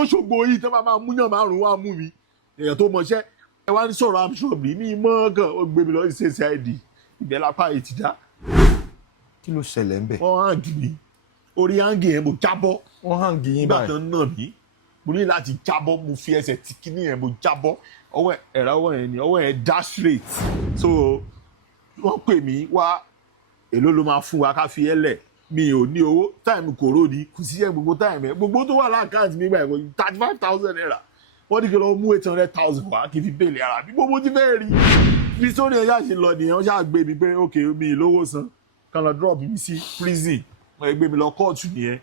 lóṣogbo yìí tí wọ́n máa mú yàn márùn-ún wá mú mi èèyàn tó mọṣẹ́ ẹ wá ní sọ̀rọ̀ amṣọ́bì ní mọ́ọ̀gàn ó gbé mi lọ sí CID ibẹ̀ lápá yìí ti dá. kí ló ṣẹlẹ̀ ń bẹ̀. wọ́n hàngì mi orí hàngì yẹn mo jábọ́. wọ́n hàngì yín báyìí. nígbà tó ń nà mí mo ní láti jábọ́ mo fi ẹsẹ̀ tí kíní yẹn mo jábọ́ ọwọ́ yẹn ni ọwọ́ yẹn dá straight so wọ́n pè mí wá èló ló máa fún wa ká fi ẹlẹ̀ mi ò ní owó táìmù kòró ni kò sí ẹ̀ gbogbo táìmù ẹ̀ gbogbo tó wà láàkáǹtì mi gbà ẹ̀kọ́ 35,000 naira wọ́n ní kí lọ mú 800,000 wá kí n fi bèèlì ara bí gbogbo ti fẹ́ rí bí sórí ẹ̀ ṣáà ṣe lọ nìyẹn wọ́n ṣáà gbé mi pé ok mi lówó san kan lọ drop mi sí prison wọ́n gbé mi lọ kóòtù nìyẹn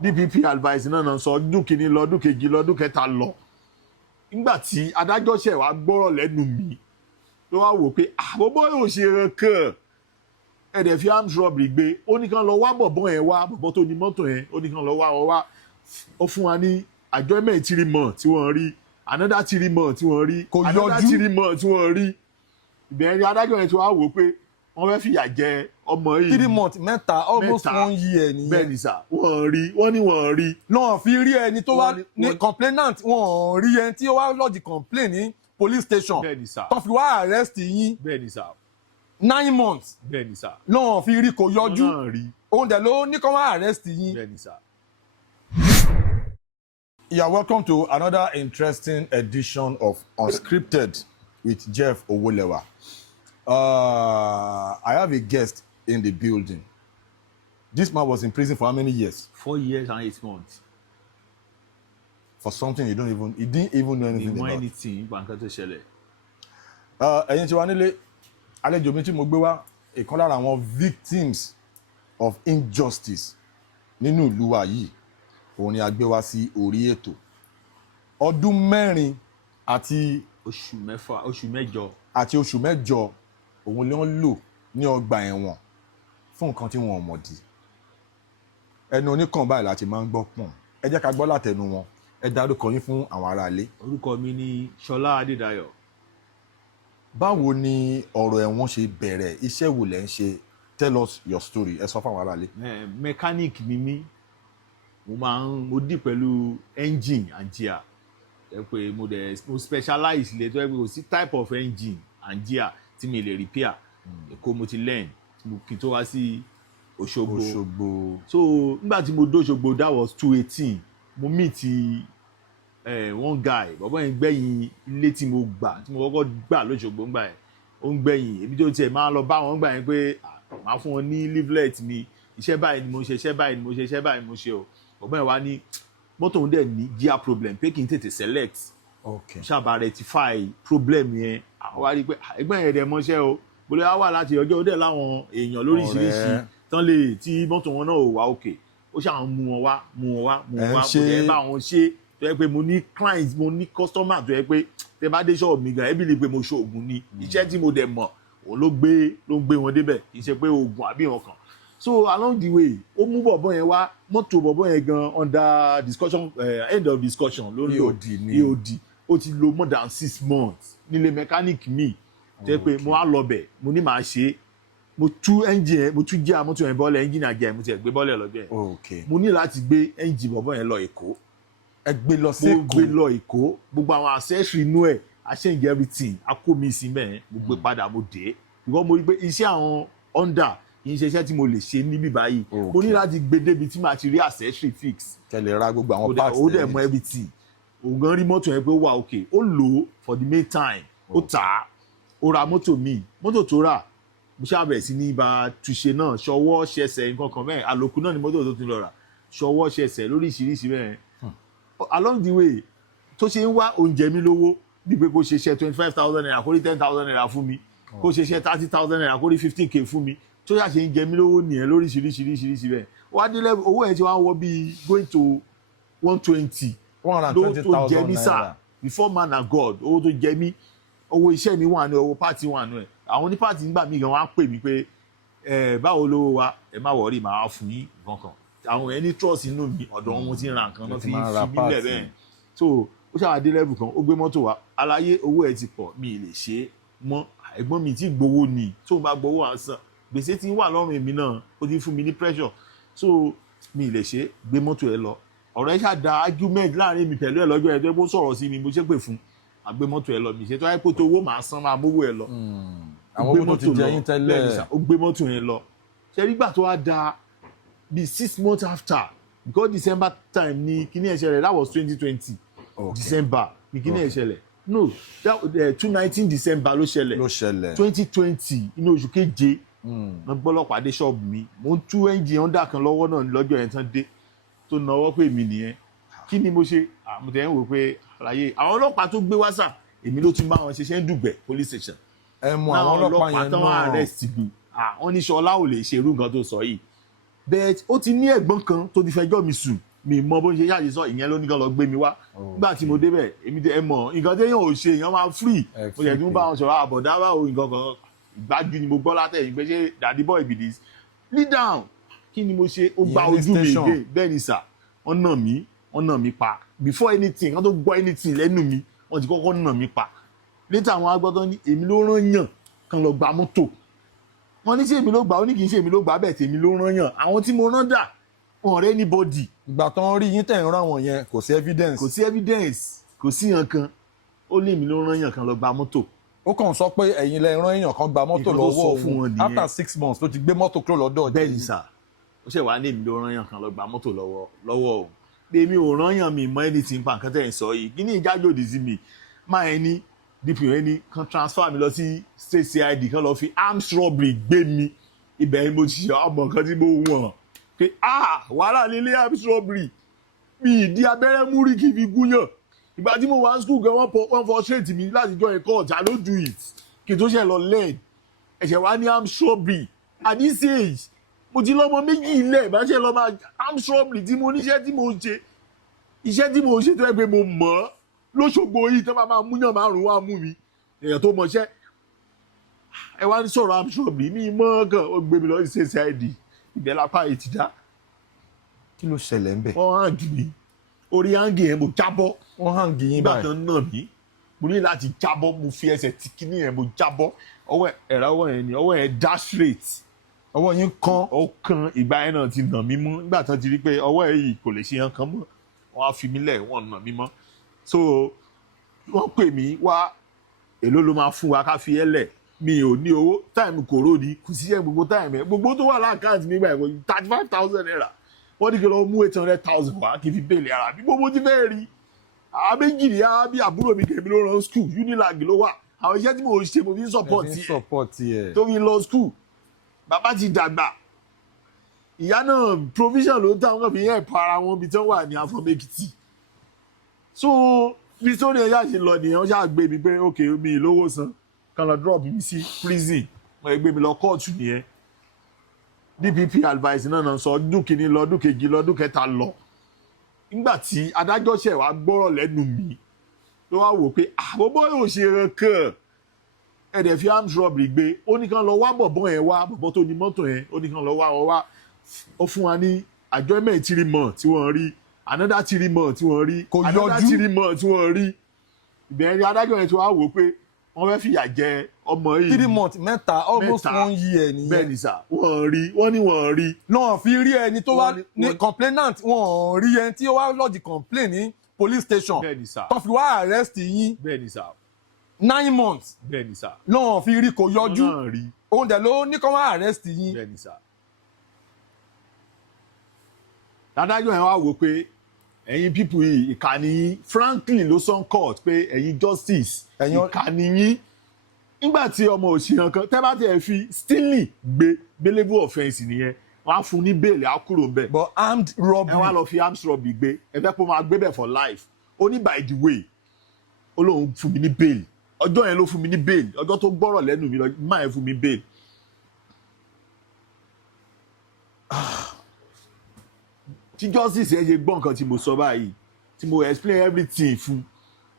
DPP advice náà sọ ọdún kìíní lọ ọdún kejì lọ ọdún kẹta lọ nígbà tí adájọ́ ṣẹ̀ wá gbọ́rọ̀ lẹ́nu mi ló wá wò pé àbọ̀bọ̀ yóò ṣe rẹ̀ kàn ẹ̀dẹ̀ fi armed robbery gbé ó ní kàn lọ wá bọ̀bọ̀ yẹn wá bọ̀bọ̀ tó ní mọ́tò yẹn ó ní kàn lọ wá wọn wá ó fún wa ní adjournment 3 months tí wọ́n rí another 3 months tí wọ́n rí another 3 months tí wọ́n rí ìbẹ̀rẹ̀ ni adájọ́ yẹn tí wọ́n á wò pé wọ́n fẹ́ fìyà jẹ ọmọ yìí 3 months mẹ́ta almost 1 year nìyẹn. bẹ́ẹ̀ ni sà wọ́n ní wọ́n rí. náà fi rí ẹni tó wá ní complainant wọ́n rí ẹni tí ó wá lodge complaint ní police station bẹ́ẹ̀ ni sà tó fi wá arrest yín. bẹ́ẹ̀ ni sà 9 months. bẹ́ẹ̀ ni sà náà fi rí kò yọjú òun dẹ̀ ló ní kó wá arrest yín. bẹ́ẹ̀ ni sà. You are welcome to another interesting edition of Unscripted with Jeff Owolewa. I have a guest in the building. This man was in prison for how many years? 4 years and 8 months. For something he didn't even know anything about. anything nǹkan tó ṣẹlẹ̀. Ẹ̀yin tí wà nílé àlejò mi tí mo gbé wá ìkan lára àwọn victims of injustice nínú ìlú wa yìí òun ni a gbé wá sí orí ètò. Ọdún 4 àti oṣù mẹ́jọ àti oṣù mẹ́jọ òun ni wọ́n lò ní ọgbà ẹ̀wọ̀n fún nǹkan tí wọn ò mọ̀ dí. Ẹnu oníkan báyìí láti máa ń gbọ́ pọ̀n. Ẹ jẹ́ ká gbọ́ látẹnu wọn. Ẹ dárúkọ yín fún àwọn ará ilé. Orúkọ mi ni Ṣọlá Adédayọ̀. Báwo ni ọ̀rọ̀ ẹ̀wọ̀n ṣe bẹ̀rẹ̀? Iṣẹ́ wo lẹ ń ṣe? Tell us your story. Ẹ sọ fún àwọn ará ilé. Mechanic ni mí. Mo dì pẹ̀lú engine and gear. Ẹ pé mo specialize lè tó ẹ pé kò sí type of engine and gear tí mi lè repair. Èkó mo ti learn kí n tó wá sí Òṣogbo. So nígbà tí mo dé Òṣogbo that was 2018 mo meet one guy bàbá yẹn gbẹ̀yìn ilé tí mo kọ́kọ́ gbà lóṣogbo ńgbà yẹn ó ń gbẹ̀yìn èmi tó tiẹ̀ máa lọ bá wọn gbà yẹn pé máa fún wọn ní leaflet mi iṣẹ́ báyìí ni mo ṣe iṣẹ́ báyìí ni mo ṣe iṣẹ́ báyìí ni mo ṣe o bàbá yẹn wá ní mọ́tò òun dẹ̀ ní gear problem pé kí n tètè select ṣàbà rectify problem yẹn àwọn wá rí i pé ẹgbẹ́ yẹn dẹ̀ mọ́ṣẹ́ o bóyá wà láti ọjọ́ ó dẹ̀ láwọn èèyàn lóríṣiríṣi tán lè tí mọ́tò wọn náà ò wá òkè ó ṣàn mú wọn wá mo dẹ̀ bá wọn ṣe tó yẹ pé mo ní clients mo ní customer tó yẹ pé tẹ bá dé ṣọ́ọ̀bù mi gan ẹbí lè pé mo ṣoògùn ni iṣẹ́ tí mo dẹ̀ mọ̀ òun ló gbé wọn débẹ̀ kì í ṣe pé oògùn àbí wọn kan so along the way ó mú bọ̀bọ̀ yẹn wá mọ́tò bọ̀bọ̀ yẹn gan under discussion end of discussion ló ń lò EOD ó ti lò more than 6 months nílé mechanic mi tó yẹ pé mo wá lọ bẹ̀ mo ní màá ṣe mo tú engine yẹn mo tú jẹ́ àmọ́tò yẹn bọ́ọ̀lẹ̀ engine àjẹ́ mo ti ẹ̀ gbé bọ́ọ̀lẹ̀ lọ́jọ́ yẹn mo ní láti gbé engine bọ̀bọ̀ yẹn lọ Èkó ẹ gbé lọ sí Èkó mo gbé lọ Èkó gbogbo àwọn accessory inú ẹ̀ I change everything a kó mi sí mẹ́ẹ̀ mo gbé padà mo dé because mo rí pé iṣẹ́ àwọn Honda kì í ṣe iṣẹ́ tí mo lè ṣe níbí báyìí mo ní láti gbé débi tí màá ti rí accessory fix kẹlẹ̀ ra gbogbo àwọn parts ó dẹ̀ mọ everything òun gan rí mọ́tò yẹn pé ó wà okay ó lò ó for the main time ó tà á ó ra mọ́tò míì mọ́tò tó rà mo ṣàbẹ̀ sí ní ibà túnṣe náà ṣọwọ́ ṣẹṣẹ nǹkan kan mẹ́rin àlòkù náà ni mọ́tò tó tún lọ rà ṣọwọ́ ṣẹṣẹ lóríṣiríṣi mẹ́rin along the way tó ṣe ń wá oúnjẹ mi lówó bí pé kó ṣe ṣe 25,000 naira kó rí 10,000 naira fún mi kó ṣe ṣe 30,000 naira kó rí 15k fún mi tó yà ṣe ń jẹ mí lówó nìyẹn lóríṣiríṣi bẹ́ẹ̀ wá dé level owó yẹn ti wá wọ bíi going to 120 lówó tó jẹ mí sà before man and God owó tó jẹ mí owó iṣẹ́ mi wà ní owó pàtì wà ní ẹ̀ àwọn ní pàtì nígbà míì gan wá pè mí pé báwo lówó wa ẹ má wọrí màá fún yín nǹkan àwọn ẹni trust inú mi ọ̀dọ̀ wọn ti ń ra nǹkan náà fi mílẹ̀ bẹ́ẹ̀ so ó ṣàwádé level kan ó gbé mọ́tò wá aláyé owó ẹ̀ ti pọ̀ mi ì lè ṣe é mọ́ ẹ̀gbọ́n mi tí gbowó ni tó bá gbowó à ń san gbèsè tí ń wà lọ́rùn èmi náà ó ti fún mi ní pressure so mi ì lè ṣe é gbé mọ́tò ẹ lọ ọ̀rọ̀ ẹ̀ ṣáà argument láàrin mi pẹ̀lú ẹ̀ lọ́jọ́ ẹ̀ tó yẹ kó sọ̀rọ̀ sí mi mo ṣépè fún àgbé mọ́tò ẹ̀ lọ mi ṣe tó yẹ kó tó owó màá san máa mówó ẹ̀ lọ. àwọn owó tó ti jẹ yín tẹ́lẹ̀. ó gbé mọ́tò yẹn lọ ṣe nígbà tó wá da bíi 6 months after because December time ni kíní ẹ̀ ṣẹlẹ̀ that was 2020 December ni kíní ẹ̀ ṣẹlẹ̀ no 2019 December ló ṣẹlẹ̀ 2020 inú oṣù keje wọ́n gbọ́lọ́pàá dé ṣọ́ọ̀bù mi mo ń tú ẹ́ńjìn Honda kan lọ́wọ́ náà lọ́jọ́ yẹn tán dé tó náwó pé èmi nìyẹn kí ni mo ṣe mo tẹ̀ ń wò pé àlàyé àwọn ọlọ́pàá tó gbé wásà èmi ló tún bá wọn ṣiṣẹ́ ń Dùgbẹ̀ police station mọ àwọn ọlọ́pàá yẹn tán wọ́n arrest mi wọ́n ní Ṣọlá ò lè ṣe irú nǹkan tó sọ yìí bẹ́ẹ̀ ó ti ní ẹ̀gbọ́n kan tó ti fẹjọ́ mi sùn mi mọ bó ń ṣe yáàṣẹ sọ ìyẹn ló ní kán lọ gbé mi wá nígbà tí mo débẹ̀ èmi ẹ mọ̀ nǹkan téèyàn ò ṣe èèyàn máa free mo yẹ kí n bá wọn sọ̀rọ̀ àbọ̀dá báwo nǹkan kan ìgbájú ni mo gbọ́ látẹ̀yìn pé ṣé daddy boy be this lead down kí ni mo ṣe ó gba ojú mi ìgbé bẹ́ẹ̀ ni sà wọ́n nà mí pa before anything wọ́n tó gbọ́ anything lẹ́nu mi wọ́n ti kọ́kọ́ nà mí pa later àwọn agbọ́dọ̀ ní èmi ló rán yàn kan lọ gba mọ́tò wọ́n ní ṣé èmi ló gbà ó ní kì í ṣe èmi ló gbà bẹ́ẹ̀ tèmi ló rán yàn àwọn tí mo rán dà wọn rẹ́ anybody. ìgbà tán rí yín tẹ̀ ń rán wọn yẹn kò sí evidence. kò sí yàn kan ó lé mi ló rán yàn kan lọ gba mọ́tò. ó kàn sọ pé ẹ̀yin lẹ rán èèyàn kan gba mọ́tò lọ́wọ́ òun after 6 months ló ti gbé mọ́tò kúrò lọ́dọ̀ ọ̀jẹ̀. bẹ́ẹ̀ ni sà ó ṣe wàá ní èmi ló rán yàn kan lọ gba mọ́tò lọ́wọ́ òun pé mi ò rán yàn mi mọ anything pa nǹkan tẹ̀ ń sọ yìí kí ni ìjájòdì sí mi máa ẹni dpo ẹni kan transfer mi lọ sí state cid kan lọ fi arms robbery gbé mi ibẹ̀ ni mo ti ṣe ọmọ nǹkan tí mo wọ̀n pé wàhálà nílé arms robbery mi ìdí abẹ́rẹ́ mú rí kí n fi gúnyàn ìgbà tí mo wà ní school gan wọ́n frustrate mi láti join court I don't do it kí n tó ṣe lọ learn ẹ̀ṣẹ̀ wá ní arms robbery at this age mo ti lọ́mọ méjì ilẹ̀ ìbáṣẹ́ lọ́mọ arms robbery tí mo níṣẹ́ tí mo ṣe iṣẹ́ tí mo ṣe tó yẹ pé mo mọ̀ ọ́ lóṣogbo yìí tó máa múyàn márùn-ún wá mú mi èèyàn tó mọṣẹ́ ẹ wá ní sọ̀rọ̀ arms robbery ní mọ́ gan ó gbé mi lọ sí cid ibẹ̀ lápá yìí ti dá. kí ló ṣẹlẹ̀ ń bẹ̀. wọ́n hàn jù mí orí hangi yẹn mo jábọ́. wọ́n hàn gì yín báyìí. nígbà tó ń nà mí mo ní láti jábọ́ mo fi ẹsẹ̀ tí kíní yẹn mo jábọ́ ọwọ́ yẹn ni ọwọ́ yẹn dá straight. ọwọ́ yín kan. ó kan ìgbà yẹn náà ti nà mí mú nígbà tó ti rí pé ọwọ́ yẹn yìí kò lè ṣe yẹn kan mọ́ wọ́n á fi mí lẹ̀ wọ́n nà mí mọ́ so wọ́n pè mí wá èló ló máa fún wa ká fi ẹ́ lẹ̀ mi ò ní owó táìmù kòró ni kò sí ẹ gbogbo táìmù ẹ gbogbo tó wà láàkáǹtì mi báyìí 35,000 naira wọ́n ní kí lọ mú 800,000 wá kí n fi bẹ́ẹ̀lì ara bí gbogbo ti fẹ́ rí àbẹ́jìrì á bí àbúrò mi kèmí ló rán school unilag ló wà àwọn iṣẹ́ tí mo ṣe mo fi ń support ẹ̀ tó fi lọ school bàbá ti dàgbà ìyá náà provision ló ń tà wọ́n fi ń help ara wọn bí tí wọ́n wà ní Afro-Ekiti so bí sórí ẹ̀ yá ṣe lọ nìyẹn wọ́n ṣáà gbé mi pé ok mi lówó san kan lọ drop mi sí prison wọ́n gbé mi lọ kóòtù nìyẹn DPP advice náà sọ ọdún kìíní lọ ọdún kejì lọ ọdún kẹta lọ nígbà tí adájọ́ ṣẹ̀ wá gbọ́rọ̀ lẹ́nu mi ló wá wò pé àbọ̀bọ̀ yóò ṣe rẹ̀ kàn ẹ̀dẹ̀ fi arms robbery gbé ó ní kan lọ wá bọ̀bọ̀ yẹn wá bọ̀bọ̀ tó ní mọ́tò yẹn ó ní kan lọ wá wọn wá ó fún wa ní adjournment 3 months tí wọ́n rí another 3 months tí wọ́n rí another 3 months tí wọ́n rí ìbẹ̀rẹ̀ ni adájọ́ yẹn ti wá wò pé wọ́n fẹ́ fìyà jẹ ọmọ yìí 3 months mẹ́ta almost 1 year nìyẹn. bẹ́ẹ̀ ni sà wọ́n ní wọ́n rí. náà fi rí ẹni tó wá ní complainant wọ́n rí ẹni tí ó wá lodge complaint ní police station. bẹ́ẹ̀ ni sà. tó fi wá arrest yín. bẹ́ẹ̀ ni sà. 9 months. bẹ́ẹ̀ ni sà. náà fi rí kò yọjú. wọ́n náà rí. òun dẹ̀ ló ní kó wá arrest yín. bẹ́ẹ̀ ni sà. adájọ́ yẹn wá wò pé ẹ̀yin pípù yìí ìkànnì yín Franklin ló sọ court pé ẹ̀yin justice ìkànnì yín nígbà tí ọmọ òṣìyàn kan tẹ́ bá tiẹ̀ fi stealing gbé bailable offence nìyẹn wọ́n á fún ní bẹ́ẹ̀lì á kúrò bẹ́ẹ̀. but armed robbery. ẹ wá lọ fi armed robbery gbé ẹ fẹ́ pé ó máa gbé bẹ́ẹ̀ for life ó ní by the way ó lóun fún mi ní bẹ́ẹ̀lì ọjọ́ yẹn ló fún mi ní bẹ́ẹ̀lì ọjọ́ tó gbọ́rọ̀ lẹ́nu mi máa yẹn fún mi bẹ́ẹ̀lì. tí justice ẹ ṣe gbọ́ nǹkan tí mo sọ báyìí tí mo explain everything fún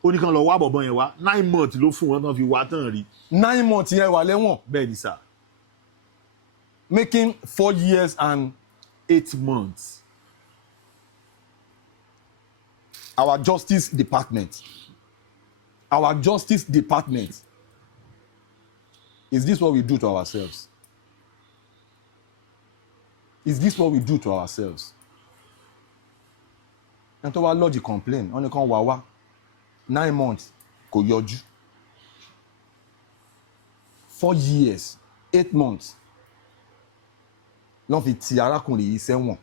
ó ní kàn lọ wá bọ̀bọ̀ yẹn wá 9 months ló fún wọn tán fi wá tán rí. 9 months yẹn wà lẹ́wọ̀n. bẹ́ẹ̀ ni sà. making 4 years and 8 months. Our justice department. Is this what we do to ourselves? Is this what we do to ourselves? ẹni tó wá lodge complain wọ́n ní kàn wá 9 months kò yọjú 4 years 8 months lọ́n fi ti arákùnrin yìí sẹ́wọ̀n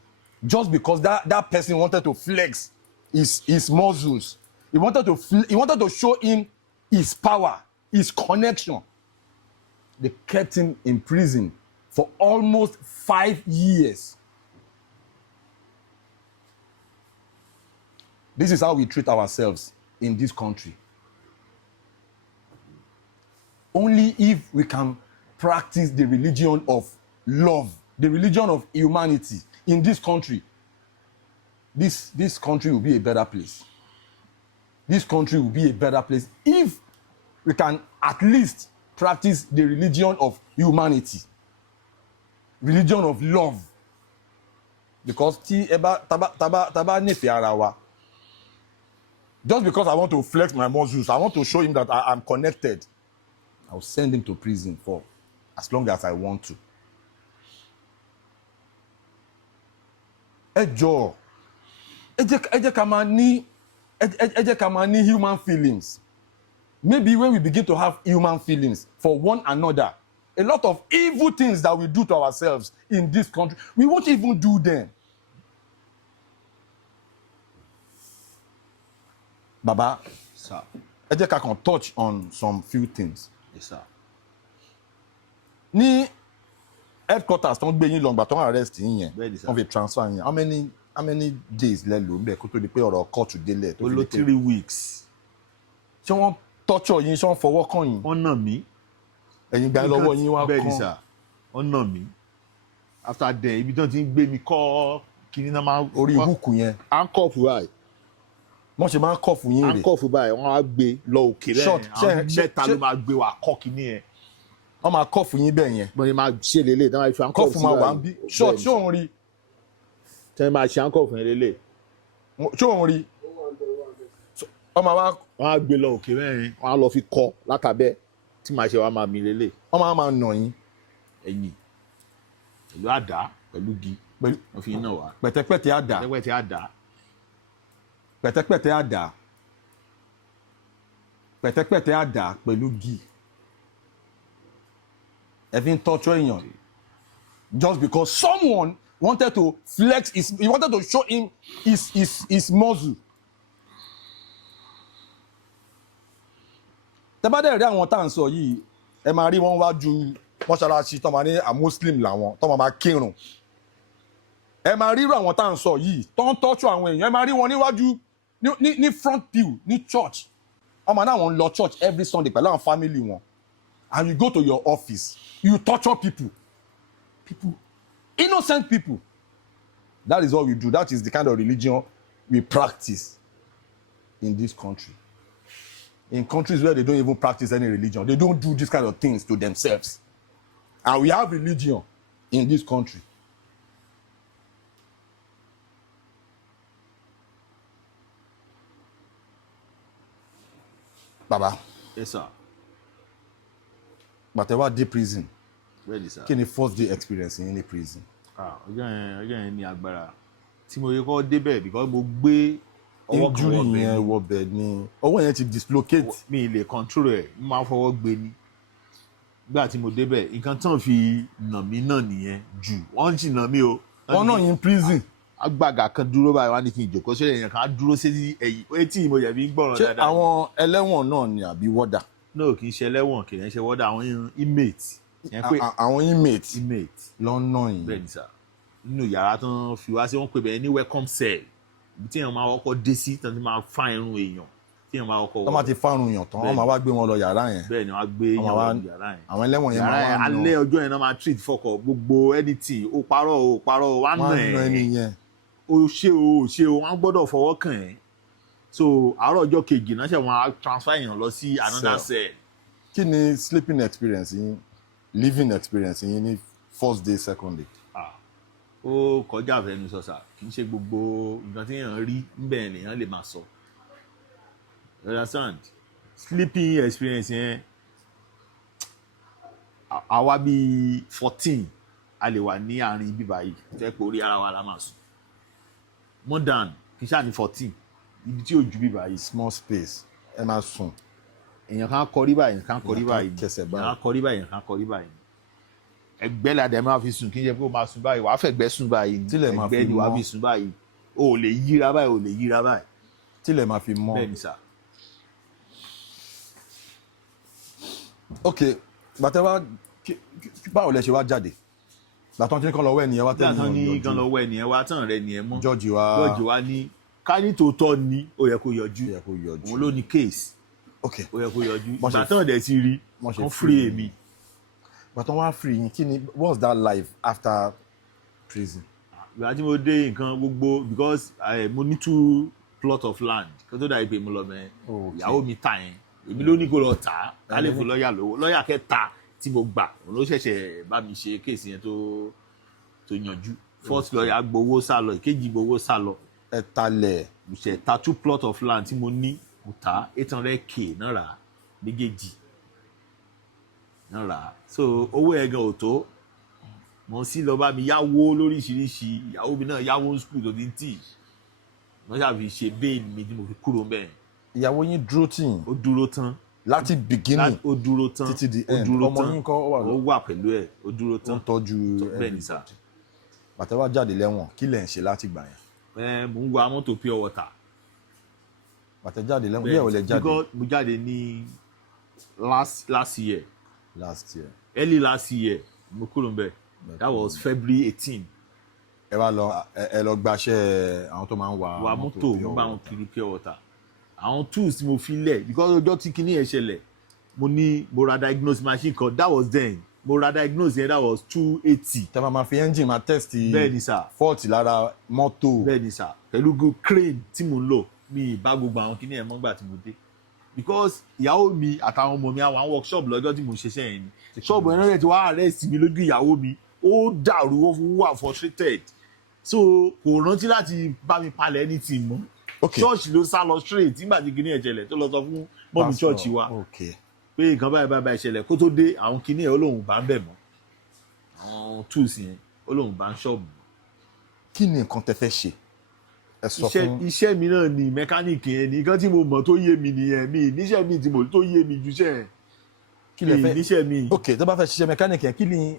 just because that person wanted to flex his muscles. He wanted to show him his power, his connection. They kept him in prison for almost 5 years. This is how we treat ourselves in this country. Only if we can practice the religion of love, the religion of humanity in this country, this country will be a better place. This country will be a better place if we can at least practice the religion of humanity, religion of love. Because taba nífẹ̀ẹ́ ara wa. Just because I want to flex my muscles, I want to show him that I'm connected, I'll send him to prison for as long as I want to. Ẹ jọ̀ọ́, ẹ jẹ́ ká máa ní human feelings. Maybe when we begin to have human feelings for one another, a lot of evil things that we do to ourselves in this country, we won't even do them. Baba, sir. ẹ jẹ́ ká kàn touch on some few things. Yes, sir. Ní headquarters tó ń gbé yín lọ gbà tó ń arrest yín yẹn, Bẹ́ẹ̀ni, sir. wọ́n fi transfer yín. How many days lẹ lò ńbẹ̀ kó tó di pé ọ̀rọ̀ court délẹ̀ tó Ó fi lò di pé 3 weeks. ṣé wọ́n torture yín, ṣé wọ́n fọwọ́ kàn yín? Wọ́n nà mí. Ẹ̀yin gbà lọ́wọ́ yín wá Bẹ́ẹ̀ni, kàn. sir. Wọ́n nà mí. After then, ibi tí wọ́n ti ń gbé mi kọ́ kíní náà máa Orí hook yẹn. handcuff báyìí. Wọ́n ṣe máa ń kọ̀ fún yín rè. Handcuff báyìí wọ́n á gbé lọ òkè lẹ́yìn. Short, Àwọn mẹ́ta ló máa gbé wa kọ́ kíní yẹn. Wọ́n máa kọ̀ fún yín bẹ́ẹ̀ yẹn. Bọ́n ni máa ṣe lélẹ̀ tí wọ́n máa fi handcuff Kọ̀ fún máa wà ń bí. Short ṣé òun rí? Tí wọ́n máa ṣe handcuff yẹn lélẹ̀. Ṣé òun rí? Wọ́n máa wá. Wọ́n á gbé lọ òkè lẹ́yìn. Wọ́n á lọ fi kọ́ látàbẹ́ tí màá ṣe wá máa mi lélẹ̀. Wọ́n máa nà yín. Ẹ̀yìn pẹ̀lú àdá pẹ̀lú igi wọ́n fi ń nà wá. Pẹ̀tẹ́pẹ̀tẹ́ àdá. Pẹ̀tẹ́pẹ̀tẹ́ àdá. Pẹ̀tẹ́pẹ̀tẹ́ àdá. Pẹ̀tẹ́pẹ̀tẹ́ àdá pẹ̀lú gi. Ẹ fi ń torture èèyàn. Just because someone wanted to flex he wanted to show him his muscle. Tẹ́ bá dẹ̀ rí àwọn tá à ń sọ yìí, ẹ máa rí wọn wájú mọ́ṣáláṣí tó máa ní à Muslim làwọn tó máa kírun. Ẹ máa rí irú àwọn tá à ń sọ yìí tó ń torture àwọn èèyàn, ẹ máa rí wọn níwájú ní front pew ní church. Wọ́n máa ní àwọn ń lọ church every Sunday pẹ̀lú àwọn family wọn. And you go to your office, you torture people. Innocent people. That is what we do. That is the kind of religion we practice in this country. In countries where they don't even practice any religion, they don't do this kind of things to themselves. And we have religion in this country. Baba. Yes, sir. Bàtẹ́ wá dé prison. Bẹ́ẹ̀ni, sir. Kí ni first day experience yín ní prison? Ọjọ́ yẹn ní agbára. Tí mo yẹ kọ́ débẹ̀ because mo gbé ọwọ́ kan Injury wọbẹ̀ yẹn ni. wọbẹ̀ ni. Ọwọ́ yẹn ti dislocate. Mi lè control ẹ̀, mo máa fọwọ́ gbé ni. Nígbà tí mo débẹ̀, nǹkan tán fi nà mí náà nìyẹn jù. Wọ́n sì nà mí o. Wọ́n náà yín prison. Agbága kan dúró báyìí wá ní kí n jòkó sílẹ̀ yẹn kan á dúró sí ẹ̀yìn. Etí mo yẹ̀ fi ń gbọ́ràn Ṣé dáadáa. àwọn ẹlẹ́wọ̀n náà ni àbí wọ́dà? No, kì í ṣe ẹlẹ́wọ̀n, kì í ṣe wọ́dà àwọn inmate. Yẹn pé Àwọn inmate inmate. lọ́nà yìí. Bẹ́ẹ̀ni sà. Nínú yàrá tó ń fi wá sí wọ́n pè bẹ́ẹ̀ ní welcome cell. Ibi tí èèyàn máa kọ́kọ́ dé sí tán tí máa fa irun èèyàn. Tí èèyàn máa kọ́kọ́ Wọ́n máa ti fárun yàn tán, wọ́n máa wá gbé wọn lọ yàrá yẹn. Bẹ́ẹ̀ ni wọ́n á gbé èèyàn lọ yàrá yẹn. Àwọn ẹlẹ́wọ̀n yẹn Yàrá máa yẹn wá alẹ́ ọjọ́ yẹn náà máa treat fọkọ̀ gbogbo anything ó parọ́ wá nà ẹni ẹ̀. yẹn. O ṣe o wọ́n á gbọ́dọ̀ fọwọ́ kàn ẹ́. So àárọ̀ ọjọ́ kejì náà ṣe wọ́n á transfer èèyàn lọ sí another cell. Kí ni sleeping experience yín, living experience yín ní first day, second day? Ó kọjá àfẹnu sọ̀sà, kì í ṣe gbogbo nǹkan tí èèyàn rí níbẹ̀ lèèyàn lè máa sọ. You understand? Sleeping experience yẹn àwa bíi 14 a lè wà ní àárín bíbá yìí tẹ́ pé orí ara wa la máa sùn. More than kì í ṣáà ní 14 ibi tí ò ju bí báyìí. small space ẹ máa sùn. èèyàn kan kọrí báyìí èèyàn kan kọrí báyìí kẹsẹ̀ báyìí. èèyàn kan kọrí báyìí èèyàn kan kọrí báyìí. ẹgbẹ́ la dẹ̀ máa fi sùn kí n jẹ́ pé ó máa sùn báyìí wàá fẹ̀gbẹ́ sùn báyìí ẹgbẹ́ ni wàá fi sùn báyìí o ò lè yíra báyìí o ò lè yíra báyìí. tílẹ̀ máa fi mọ́. bẹ́ẹ̀ ni sà. ok gbàtẹ́ wá báwo lẹ ṣe wá jáde gbàtàn tí kàn lọ́wọ́ ẹnìyẹn wá tẹ́lẹ̀ gbàtàn ní kàn lọ́wọ́ ẹnìyẹn wá tán rẹ nìyẹn mọ́. George wa ní ká ní tòótọ́ ni ó yẹ kó yọjú òun ló ní case ok ó yẹ kó yọjú gbàtàn dẹ̀ ti rí wọ́n free èmi. gbàtàn wá free yín kí ni what's that life after prison. ìgbà tí mo dé nǹkan gbogbo because mo ní 2 plot of land kó tó dàbí pé mo lọ mẹ ìyàwó mi tà yẹn èmi ló ní kó lọ tà á ká lè fún lọ́ọ̀yà lówó lọ́ọ̀yà kẹta tí mo gbà òun ló ṣẹ̀ṣẹ̀ bá mi ṣe kéèsì yẹn tó yanjú first lọ́ọ̀yà gbowó sá lọ ìkejì gbowó sá lọ. ẹ talẹ̀. mo ṣe ta 2 plot of land tí mo ní mo ta 800k náà rà méjèèjì náà rà so owó yẹn gan ò tó mo sì lọ bá mi yáwó lóríṣiríṣi ìyàwó mi náà yáwó school tó ti ń tì wọ́n ṣàfi ṣe bail mi tí mo fi kúrò mbẹ̀. ìyàwó yín dúró tì yín. ó dúró tán. láti beginning ó dúró tán títí di end ọmọ yín kọ́ ó wà pẹ̀lú ẹ̀ ó dúró tán. ó ń tọ́jú bẹ́ẹ̀ ni sà. bàtẹ́ wá jáde lẹ́wọ̀n kí lẹ̀ ń ṣe láti gbà yẹn. mo ń wa mọ́tò pure water. bàtẹ́ jáde lẹ́wọ̀n bí ẹ̀ ò lè jáde. mo jáde ní last year. early last year mo kúrò ń bẹ̀. That was February 18. ẹ wá lọ gbaṣẹ́ àwọn tó máa ń wa mọ́tò mo bá wọn kiri pure water àwọn tools tí mo fi lẹ̀ because ọjọ́ tí kinní yẹn ṣẹlẹ̀ mo ra diagnose machine kan that was then mo ra diagnose yẹn that was 280. tẹ́ máa fi engine máa test bẹ́ẹ̀ ni sà fault lára mọ́tò. bẹ́ẹ̀ ni sà pẹ̀lú crane tí mo ń lò mi bá gbogbo àwọn kinní yẹn mọ́gbà tí mo dé because ìyàwó mi àtàwọn ọmọ mi àwọn workshop lọ́jọ́ tí mo ṣiṣẹ́ yẹn ni ṣọ́ọ̀bù ẹ̀rọ rẹ̀ ti wá arrest mi lójú ìyàwó mi ó dàrú ó wà frustrated so kò rántí láti bá mi palẹ̀ anything mọ́ church ló sá lọ straight nígbà tí kinní ẹ̀ ṣẹlẹ̀ tó lọ sọ fún mọ́mí church wa pé nǹkan báyìí ṣẹlẹ̀ kó tó dé àwọn kinní ẹ̀ ó lóun bá ń bẹ̀ mọ́ àwọn tools yẹn ó lóun bá ń ṣọ́ọ̀bù. kí ni nǹkan tẹ́ fẹ́ ṣe ẹ sọ fún. iṣẹ́ mi náà ni mẹkáníìkì yẹn nìkan tí mo mọ̀ tó yé mi nìyẹn mi níṣẹ́ mi tí mo tó yé mi ju iṣẹ́ kí lẹ fẹ́ níṣẹ́ mi. ok tó bá fẹ́ ṣiṣẹ́ mẹkáníìkì yẹn kí ni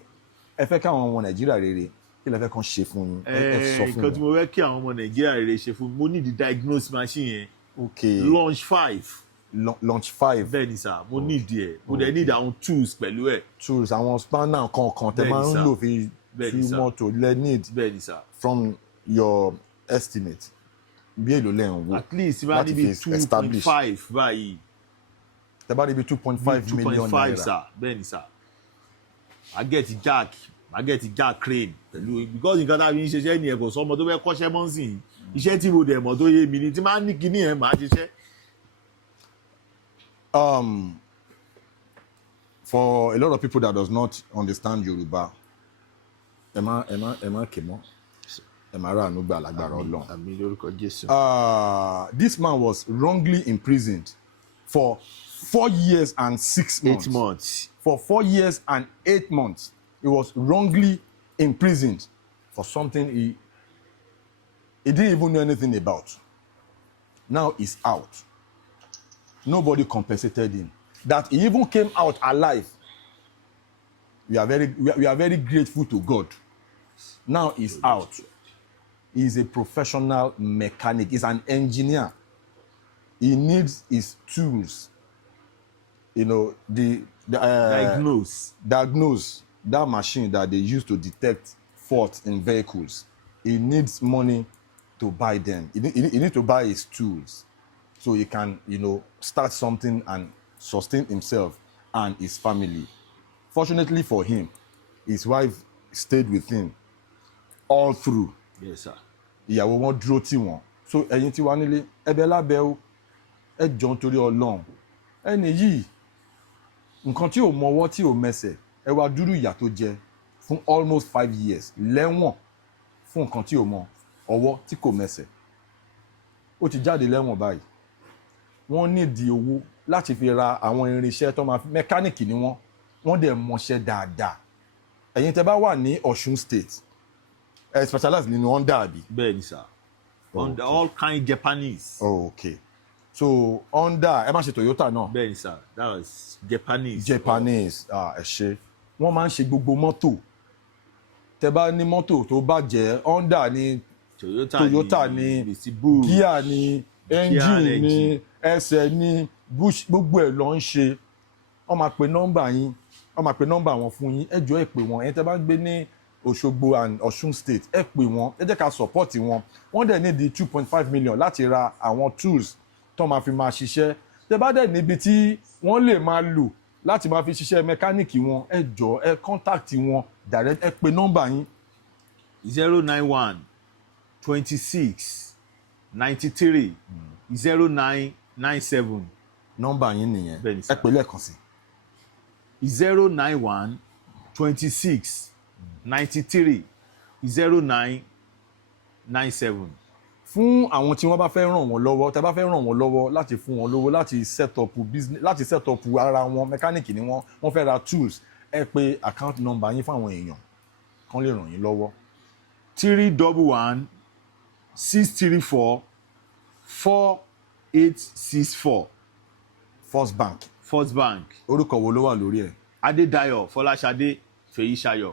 ẹ fẹ́ káwọn ọmọ nàìjíríà rere kí lẹ fẹ́ kàn ṣe fún yín ẹ sọ fún nǹkan tí mo fẹ́ kí àwọn ọmọ nàìjíríà rere ṣe fún mi mo need the diagnose machine yẹn launch 5 bẹ́ẹ̀ ni sà mo need ẹ̀ mo dẹ̀ need àwọn tools pẹ̀lú ẹ̀. tools àwọn spanner kankan tẹ máa ń lò fi tú mọ́tò lẹ need bẹ́ẹ̀ ni sà from your estimate bí èlò lẹ́ ń wò at least bá níbi 2.5 báyìí. tẹ bá níbi 2.5 million naira 2.5 sà bẹ́ẹ̀ ni sà I get jack crane pẹ̀lú because nǹkan tá a fi ń ṣiṣẹ́ ni ẹ̀kọ́ sọmọ tó fẹ́ kọ́ṣẹ́ mọ́ sí iṣẹ́ tí mo dẹ̀ mọ̀ tó yé mi ni tí máa ń ní kinní ẹ̀ máa ṣiṣẹ́. For a lot of people that does not understand Yoruba ẹ má ké mọ́ ẹ má ra àánú gbà lágbára Ọlọ́run. Àmín lórúkọ Jésù. This man was wrongly imprisoned for 4 years and 6 months. 8 months. For 4 years and 8 months, he was wrongly imprisoned for something he didn't even know anything about. Now he's out. Nobody compensated him. That he even came out alive. We are very grateful to God. Now he's out. He's a professional mechanic. He's an engineer. He needs his tools. You know, diagnose that machine that they use to detect faults in vehicles. He needs money to buy them. He needs to buy his tools so he can, start something and sustain himself and his family. Fortunately for him, his wife stayed with him all through. Yes, sir. Ìyàwó wọn dúró tì wọ́n. So ẹ̀yin tí wà nílé ẹ̀bẹ̀ lábẹ́ o ẹ jọ̀ọ́ nítorí Ọlọ́run. Ẹni yìí nǹkan tí ò mọ ọwọ́ tí ò mẹsẹ̀ ẹ wá dúró ìyà tó jẹ fún almost 5 years lẹ́wọ̀n fún nǹkan tí ò mọ ọwọ́ tí kò mẹsẹ̀. Ó ti jáde lẹ́wọ̀n báyìí. Wọ́n nídìí owó láti fi ra àwọn irinṣẹ́ tó máa fi mẹkáníìkì ni wọ́n dẹ̀ mọṣẹ́ dáadáa. Ẹ̀yin tẹ́ bá wà ní Ọ̀ṣun state ẹ specialize nínú Honda àbí. Bẹ́ẹ̀ ni sà. Honda, all kind Japanese. Okay. So Honda ẹ má ṣe Toyota náà. Bẹ́ẹ̀ni sir, that was Japanese. Ẹ ṣe wọ́n máa ń ṣe gbogbo mọ́tò tẹ bá ní mọ́tò tó bàjẹ́ Honda ni Toyota ni Kia ni engine ni ẹsẹ̀ ni bush gbogbo ẹ̀ ló ń ṣe. Wọ́n máa pe nọ́mbà yín wọ́n máa pe nọ́mbà wọn fún yín ẹ jọ̀ọ́ ẹ pè wọ́n ẹ̀yin tẹ bá ń gbé ní Òṣogbo and Ọ̀ṣun state ẹ pè wọ́n ẹ jẹ́ ká support wọn wọ́n dẹ̀ ní di 2.5 million láti ra àwọn tools tó máa fi máa ṣiṣẹ́ tẹ bá dẹ̀ níbi tí wọ́n lè máa lò láti máa fi ṣiṣẹ́ mẹkáníìkì wọn ẹ jọ̀ọ́ ẹ contact wọn direct ẹ pe nọ́mbà yín. 091 26 93 0997. Nọ́mbà yín nìyẹn ẹ pè lẹ́ẹ̀kan sí. 091 26 93 0997. Fún àwọn tí wọ́n bá fẹ́ ràn wọ́n lọ́wọ́ tẹ́ bá fẹ́ ràn wọ́n lọ́wọ́ láti fún wọn lówó láti set up business láti set up ara wọn mẹkáníìkì ni wọ́n fẹ́ ra tools ẹ pè account number yín fáwọn èèyàn kán lè ràn yín lọ́wọ́. 311 634 4864. First Bank. First Bank. Orúkọ wo ló wà lórí ẹ̀? Adédayọ̀ Fọláṣadé Fèyíṣayọ̀.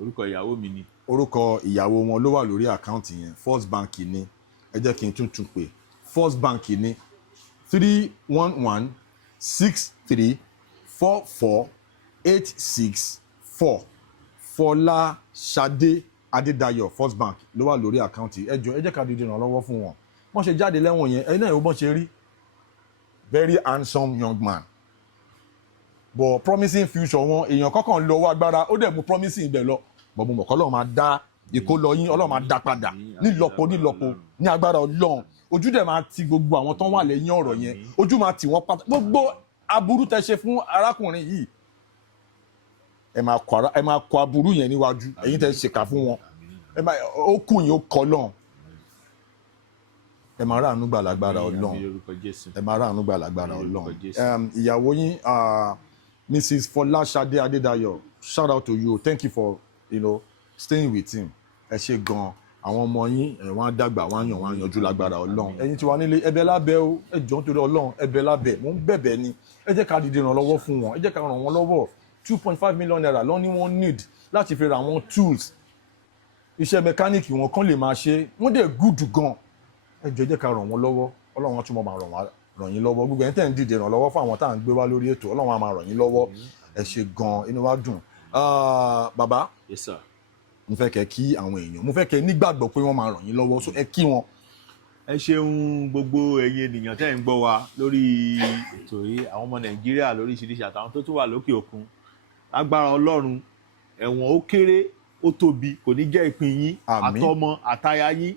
Orúkọ ìyàwó mi ni. Orúkọ ìyàwó wọn ló wà lórí àkáǹtì yẹn First Bank ni ẹ jẹ́ kí n tún pè First Bank ni 311 63 44 864 Fọláṣadé Adédayọ̀ First Bank ló wà lórí àkáǹtì ẹ jọ̀ọ́ ẹ jẹ́ ká dìde ìrànlọ́wọ́ fún wọn wọ́n ṣe jáde lẹ́wọ̀n yẹn ẹ̀yin náà ìwọ bọ́n ṣe rí very handsome young man but promising future wọn èèyàn kọ́kàn lọ́wọ́ agbára ó dẹ̀ mú promising ibẹ̀ lọ bọ̀bọ̀ mọ̀kọ́ Ọlọ́run máa dá ìkó lọ yín Ọlọ́run máa dá padà nílọ́po ní agbára Ọlọ́run ojú dẹ̀ máa ti gbogbo àwọn tó wà lẹ́yìn ọ̀rọ̀ yẹn ojú máa tì wọ́n pátá gbogbo aburú tẹ́ ṣe fún arákùnrin yìí ẹ máa kọ aburú yẹn níwájú ẹ̀yin tẹ́ ṣèkà fún wọn ó kù yín ó kọ́ lọ́n ẹ máa ráàánú gbà lágbára Ọlọ́run ẹ máa ráàánú gbà lágbára Ọlọ́run ìyàwó yín Mrs. Fọláṣadé Adédayọ̀ shout out to you thank you for staying with him ẹ ṣe gan àwọn ọmọ yín wọ́n á dàgbà wọ́n á yanjú lágbára Ọlọ́run ẹ̀yin tí wà nílé ẹ̀bẹ̀ lábẹ́ o ẹ jọ̀ọ́ nítorí Ọlọ́run ẹ̀bẹ̀ lábẹ́ mò ń bẹ̀bẹ̀ ni ẹ jẹ́ ká dìde ìrànlọ́wọ́ fún wọn ẹ jẹ́ ká ràn wọ́n lọ́wọ́ 2.5 million naira lọ ní wọ́n need láti fi ra àwọn tools iṣẹ́ mẹkáníìkì wọn kàn lè máa ṣe wọ́n dẹ̀ gúdù gan ẹ jọ̀ọ́ ẹ jẹ́ ká ràn wọ́n lọ́wọ́ Ọlọ́run á túnbọ̀ máa ràn yín lọ́wọ́ gbogbo ẹ̀yin tẹ́ ń dìde ìrànlọ́wọ́ fún àwọn tá à ń gbé wá lórí ètò Ọlọ́run á máa ràn yín lọ́wọ́ ẹ ṣe gan inú wa dùn bàbá yes sir mo fẹ́ kẹ́ kí àwọn èèyàn mo fẹ́ kẹ́ nígbàgbọ́ pé wọ́n máa ràn yín lọ́wọ́ so ẹ kí wọn. ẹ ṣeun gbogbo ẹ̀yin ènìyàn tẹ́ ń gbọ́ wa lórí ètò yìí àwọn ọmọ Nàìjíríà lóríṣiríṣi àtàwọn tó tún wà lókè òkun lágbára Ọlọ́run ẹ̀wọ̀n ó kéré ó tóbi kò ní jẹ́ ìpín yín àtọmọ àtaya yín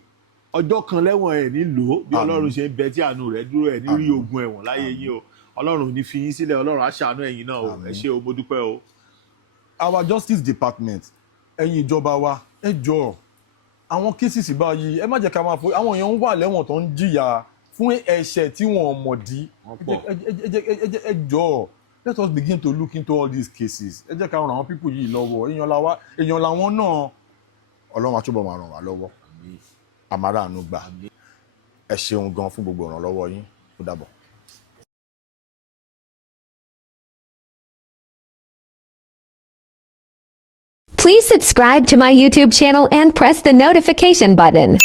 ọjọ́ kan lẹ́wọ̀n ẹ̀ nílò bí Ọlọ́run ṣe ń bẹ tí àánú rẹ̀ dúró ẹ̀ ní rí ogun ẹ̀wọ̀n láyé yín o Ọlọ́run ò ní fi yín sílẹ̀ Ọlọ́run á ṣàánú ẹ̀yin náà o ẹ ṣé o mo dúpẹ́ o. Our Justice Department ẹ̀yin ìjọba wa ẹ jọ̀ọ́ àwọn kéṣìṣì báyìí ẹ má jẹ́ ká máa fọ àwọn èèyàn ń wà lẹ́wọ̀n tó ń jìyà fún ẹ̀ṣẹ̀ tí wọ́n mọ̀ dí ẹ jọ̀ọ́ let us begin to look into all these cases ẹ jẹ́ ká ràn àwọn pípù yìí lọ́wọ́ èèyàn làwọn náà Ọlọ́run àtúbọ̀ máa ràn wá lọ́wọ́ àmàrà àánú gbà ẹ ṣeun gan fún gbogbo ìrànlọ́wọ́ yín ó dàbọ̀. Please subscribe to my YouTube channel and press the notification button.